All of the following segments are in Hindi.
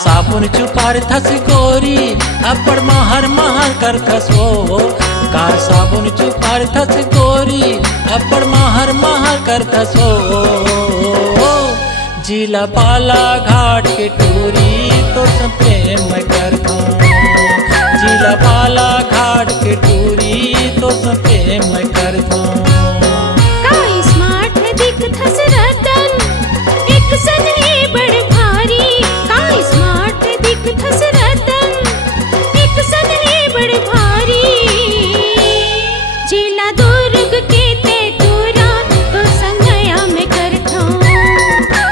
साबुन चुपार थस गोरी अपड़ महर महर कर थसो का साबुन चुपार थस गोरी अपड़ महर महर कर थसो जिला पाला घाट के टूरी तो सब प्रेम करता जिला पाला घाट के टूरी तो सब प्रेम करता स्मार्ट दिख थस रतन एक सन है बड़ भारी का स्मार्ट दिख थस रतन एक सन है बड़ भारी जिला दुर्ग के तेतुरा तो संगया में करता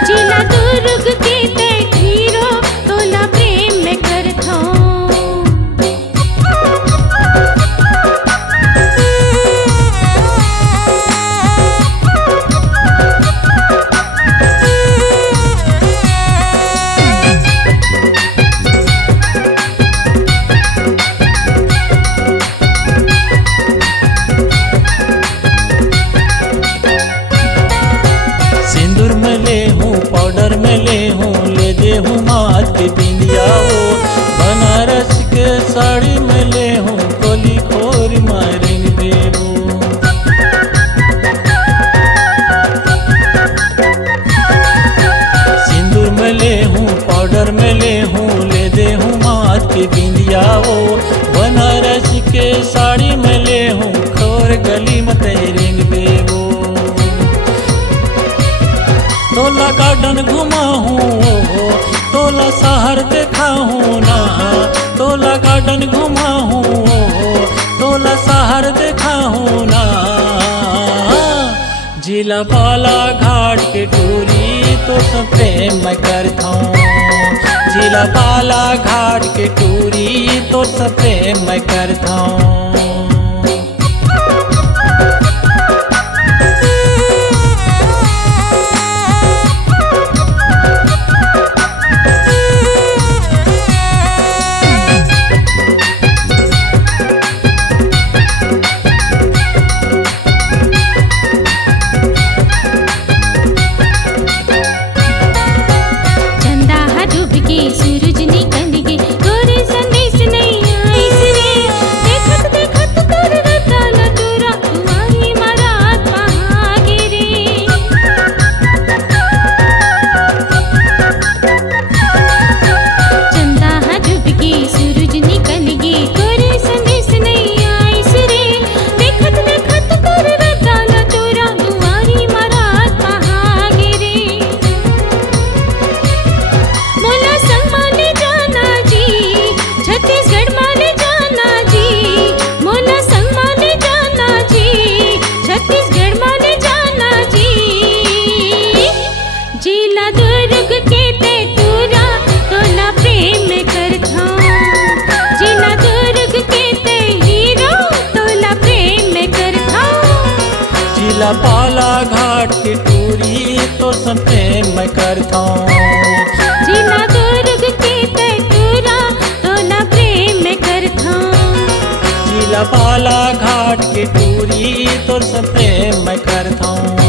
जिला दुर्ग के तेठीरो तो ला प्रेम में करता पाउडर में ले हूँ ले दे हूँ माथ के बिंदिया वो बनारस के साड़ी में ले हूँ कोली खोर मारेंग देवो सिंदूर में ले हूँ पाउडर में ले हूँ ले दे हूँ माथ के बिंदिया वो बनारस के साड़ी में ले हूँ खोर गली में तेरेंग देवो तोला गार्डन घुमा हूँ तोला शहर देखा हूँ ना तोला गार्डन घुमा हूँ तोला शहर देखा हूँ ना जिला पाला घाट के टूरी तो सब प्रेम करता हूँ जिला पाला घाट के टूरी तो सब प्रेम करता हूँ जिला पाला घाट की टूरी तो सब प्रेम करता हूँ जिला दुर्ग के तेतुरा तो ला प्रेम करता जिला पाला घाट की टूरी तो सब प्रेम करता हूँ।